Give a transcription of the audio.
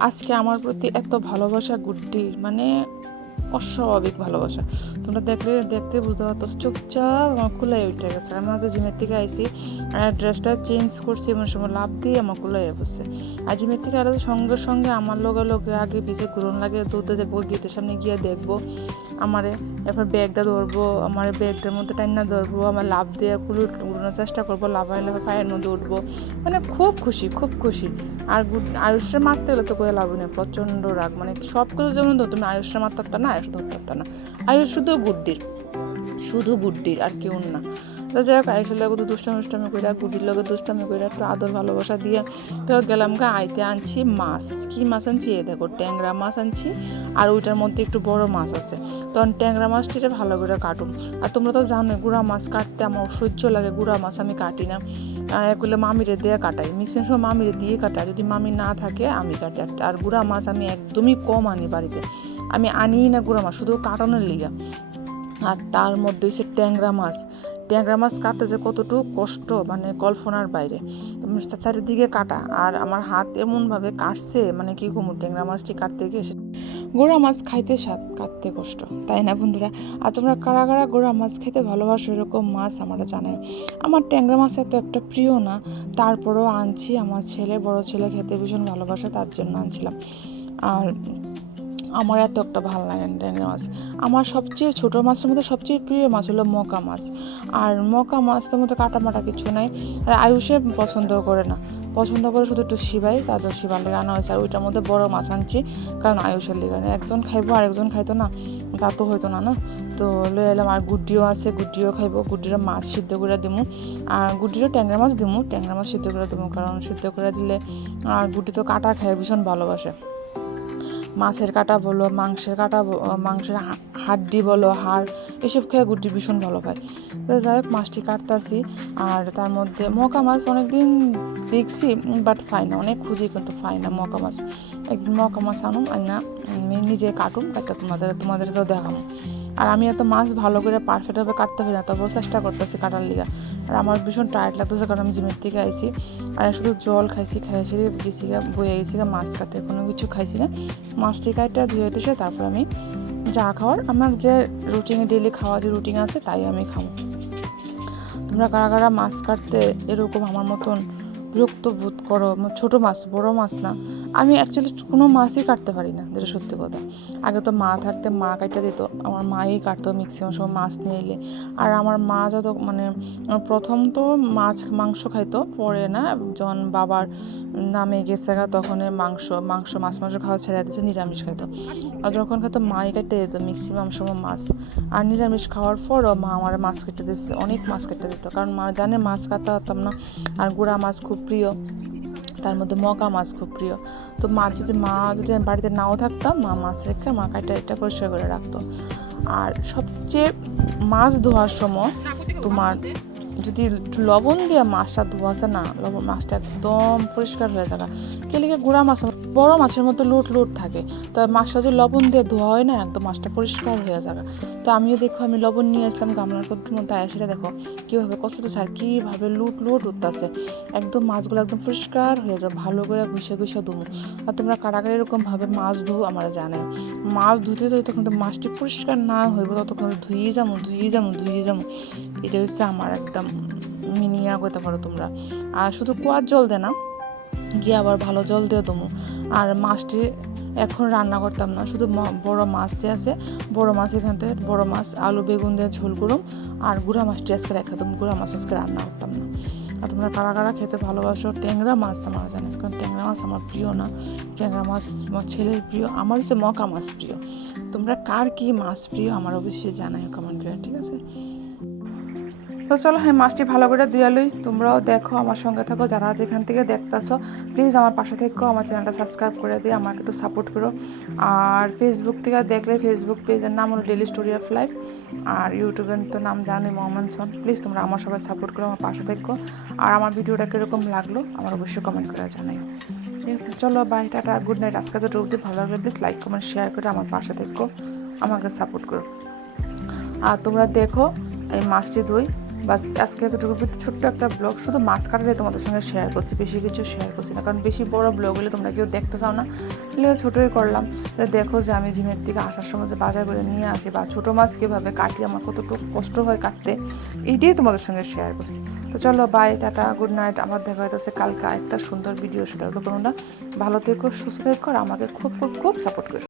আজকে আমার প্রতি এত ভালোবাসা গুড্ডি মানে অস্বাভাবিক ভালোবাসা। তোমরা দেখলে, দেখতে বুঝতে পারতো চুপচাপ আমার কুলাই উঠে গেছে। আমি হয়তো জিমের থেকে আইসি আর ড্রেসটা চেঞ্জ করছি, এমন সময় লাভ দিয়ে আমার কুলাই বসছে আর জিমের থেকে আর সঙ্গে সঙ্গে আমার লোকের লোকে আগে পিছিয়ে ঘুরন লাগে দুধে যাব গেটের সামনে গিয়ে দেখব। আমারে এরপর ব্যাগটা ধরবো, আমার ব্যাগটার মধ্যে টাইনা ধরবো, আমার লাভ দিয়ে কুলু উড়ানোর চেষ্টা করব লাভ আইলে পায়ের মধ্যে উঠবো। মানে খুব খুশি খুব খুশি। আর আয়ুষে মারতে গেলে তো করে লাভ নেই, প্রচণ্ড রাগ। মানে সব কিছু যেমন ধরতো তুমি আয়ুষে মারতে না, আয়ুষ ধরতে না। আয়ুষ শুধু গুড্ডির। শুধু গুড্ডির আর কেউ না। তো যাই হোক আয়ুষের লগে দুষ্টামি উষ্টামি করে গুডির লগে দুষ্টামি করে একটু আদর ভালোবাসা দিয়ে তো গেলাম গা আইতে আনছি মাছ। কি মাছ আনছি? এ দেখো, ট্যাংরা মাছ আনছি আর ওইটার মধ্যে একটু বড় মাছ আছে। তখন ট্যাংরা মাছটিতে ভালো করে কাটুন। আর তোমরা তো জানো গুড়া মাছ কাটতে আমার সহ্য লাগে, গুড়া মাছ আমি কাটি না। এগুলো মামিরে দিয়ে কাটাই। মিক্সিং সময় মামিরে দিয়ে কাটাই যদি মামি না থাকে, আমি কাটি। আর- গুড়া মাছ আমি একদমই কম আনি বাড়িতে। আমি আনি না গুড়া মাছ, শুধু কাটানোর লিগা। আর তার মধ্যে হচ্ছে ট্যাংরা মাছ। ট্যাংরা মাছ কাটতে যে কতটুকু কষ্ট মানে কল্পনার বাইরে। চারিদিকে কাটা। আর আমার হাত এমনভাবে কাটছে মানে কি কমু ট্যাংরা মাছটি কাটতে গিয়ে গোড়া মাছ খাইতে স্বাদ কাটতে কষ্ট। তাই না বন্ধুরা? আর তোমরা কারা কারা গোড়া মাছ খেতে ভালোবাসো, এরকম মাছ আমরা জানাই। আমার ট্যাংরা মাছ এত একটা প্রিয় না, তারপরেও আনছি। আমার ছেলে, বড় ছেলে খেতে ভীষণ ভালোবাসে, তার জন্য আনছিলাম। আর আমার এত একটা ভালো লাগে না ট্যাংরা মাছ। আমার সবচেয়ে ছোটো মাছের মধ্যে সবচেয়ে প্রিয় মাছ হলো মকা মাছ। আর মকা মাছটার মধ্যে কাটা মাটা কিছু নাই। আর আয়ুষে পছন্দ করে না। পছন্দ করে শুধু একটু শিবাই তাদের শিবার লেগে আনা হয়েছে। আর ওইটার মধ্যে বড় মাছ আনছি, কারণ আয়ুষের লেগে একজন খাইবো, আরেকজন খাইতো না। তা তো হইতো না না? তো লয়ে এলাম, আর গুড্ডিও আছে, গুড্ডিও খাইবো। গুড্ডির মাছ সিদ্ধ করে দিমু। আর গুড্ডিরও ট্যাংরা মাছ দিমু, ট্যাংরা মাছ সিদ্ধ করে দিমু। কারণ সিদ্ধ করে দিলে, আর গুড্ডি তো কাটা খায়, ভীষণ ভালোবাসে। মাছের কাটা বলো, মাংসের কাটা মাংসের হাড্ডি বলো, হাড়, এসব খেয়ে গুড্ডি ভীষণ ভালো পায়। তো যাই হোক, মাছটি কাটতাছি, আর তার মধ্যে মকা মাছ অনেকদিন দেখছি বাট পাই না, অনেক খুঁজি কিন্তু পাই না মকা মাছ। একদিন মকা মাছ আনুম আর না নিজে কাটুম একটা তোমাদের, তোমাদেরকেও দেখাবো। আর আমি এত মাছ ভালো করে পারফেক্টভাবে কাটতে পারি না, তবুও চেষ্টা করতেছি কাটার লিগা। আর আমার ভীষণ টায়ার্ড লাগতেছে কারণ আমি জিমের থেকে আইছি। আর শুধু জল খাইছি খাই এসে গেছি গা বয়ে গেছি গা মাছ কাটতে কোনো কিছু খাইছি না। মাছটি কাটটা ধুয়ে দিছে তারপর আমি যা খাওয়ার, আমার যে রুটিনে ডেলি খাওয়া যে রুটিন আছে, তাই আমি খাব। তোমরা কারা কারা মাছ কাটতে এরকম আমার মতন বিরক্ত বোধ করো? ছোটো মাছ, বড় মাছ না। আমি অ্যাকচুয়ালি কোনো মাছই কাটতে পারি না, যেটা সত্যি কথা। আগে তো মা থাকতে মা কাটতে দিত, আমার মাই কাটতো ম্যাক্সিমাম সময় মাছ নিয়ে এলে। আর আমার মা যত মানে প্রথম তো মাছ, মাংস খাইতো, পরে না, যখন বাবার নামে গেছে তখন মাংস মাংস, মাছ, মাংস খাওয়া ছেড়ে দিয়েছে, নিরামিষ খাইতো। আর যখন খাইতো মাই কাটতে দিত ম্যাক্সিমাম সময় মাছ। আর নিরামিষ খাওয়ার পরও মা আমার মাছ কেটে দিচ্ছে অনেক মাছ কেটে দিত। কারণ মা জানে মাছ কাটতে পারতাম না। আর গুড়া মাছ খুব প্রিয়। তার মধ্যে মগা মাছ খুব প্রিয়। তো মা যদি মা যদি বাড়িতে নাও থাকতাম মা মাছ রেখে মা কাটা এটা পরিষ্কার করে রাখতো। আর সবচেয়ে মাছ ধোয়ার সময় তোমার যদি লবণ দিয়ে মাছটা ধোয়াছে না, লবণ মাছটা একদম পরিষ্কার হয়ে যাবে। কেলিকে গুঁড়া মাছ, বড় মাছের মতো লুট লুট থাকে। তো মাছটা যদি লবণ দিয়ে ধোয়া হয় না, একদম মাছটা পরিষ্কার হয়ে যাবে। তো আমিও দেখো, আমি লবণ নিয়ে আসলাম গামলার মধ্যে মধ্যে সেটা দেখো, কীভাবে কতটা সার কীভাবে লুট লুট উঠতেছে। একদম মাছগুলো একদম পরিষ্কার হয়ে যাবে, ভালো করে ঘুষে ঘুষে ধুমো আর তোমরা কারাগারে এরকমভাবে মাছ ধু আমরা জানে। মাছ ধুতে ধুতে তখন তো মাছটি পরিষ্কার না হইব, ততক্ষণ ধুয়ে যাব ধুয়ে যাব ধুয়ে যাব। এটা হচ্ছে আমার একদম মিনিয়া করতে পারো তোমরা। আর শুধু কুয়ার জল দে না, গিয়ে আবার ভালো জল দিয়ে দমু আর মাছটি এখন রান্না করতাম না, শুধু বড় মাছটি আছে, বড় মাছ এখান থেকে, বড় মাছ, আলু, বেগুন দিয়ে ঝোল করুম, আর গুঁড়া মাছটি আজকে রেখে দেবো গুঁড়া মাছ আজকে রান্না করতাম না। আর তোমরা কারা কারা খেতে ভালোবাসো, ট্যাংরা মাছ আমার জানি কারণ ট্যাংরা মাছ আমার প্রিয় না। ট্যাংরা মাছ আমার ছেলের প্রিয়, আমার হচ্ছে মকা মাছ প্রিয়। তোমরা কার কি মাছ প্রিয় আমার অবশ্যই জানাই কমেন্ট করে, ঠিক আছে? তো চলো হ্যাঁ মাছটি ভালো করে দিয়ে লই। তোমরাও দেখো, আমার সঙ্গে থাকো, যারা যেখান থেকে দেখতেছো প্লিজ আমার পাশে থেকো, আমার চ্যানেলটা সাবস্ক্রাইব করে দিয়ে আমাকে একটু সাপোর্ট করো। আর ফেসবুক থেকে দেখলে ফেসবুক পেজের নাম হলো ডেলি স্টোরি অফ লাইফ আর ইউটিউবের তো নাম জানি মোহাম্মদ সন প্লিজ তোমরা আমার সবাই সাপোর্ট করো, আমার পাশে থেকো। আর আমার ভিডিওটা কীরকম লাগল, আমার অবশ্যই কমেন্ট করে জানাই। ঠিক আছে, চলো বাই টাটা গুড নাইট আজকে তো রোবদি ভালো লাগলে প্লিজ লাইক কমেন্ট শেয়ার করে আমার পাশে থেকো, আমাকে সাপোর্ট করো। আর তোমরা দেখো, এই মাছটি দই বাস, আজকে এতটুকু ছোট্ট একটা ব্লগ শুধু মাছ কাটালে তোমাদের সঙ্গে শেয়ার করছি, বেশি কিছু শেয়ার করছি না, কারণ বেশি বড় ব্লগ হলে তোমরা কেউ দেখতে চাও না। এগুলো ছোটোই করলাম। দেখো যে আমি জিমের থেকে আসার সময় যে বাজার করে নিয়ে আসি, বা ছোটো মাছ কীভাবে কাটি, আমার কতটুকু কষ্ট হয় কাটতে, এইটাই তোমাদের সঙ্গে শেয়ার করছি। তো চলো বাই টাটা গুড নাইট আমার দেখা হইতেছে কালকে একটা সুন্দর ভিডিও সেটা তো না। ভালো থেকো, সুস্থ থেকো, আর আমাকে খুব খুব খুব সাপোর্ট করো।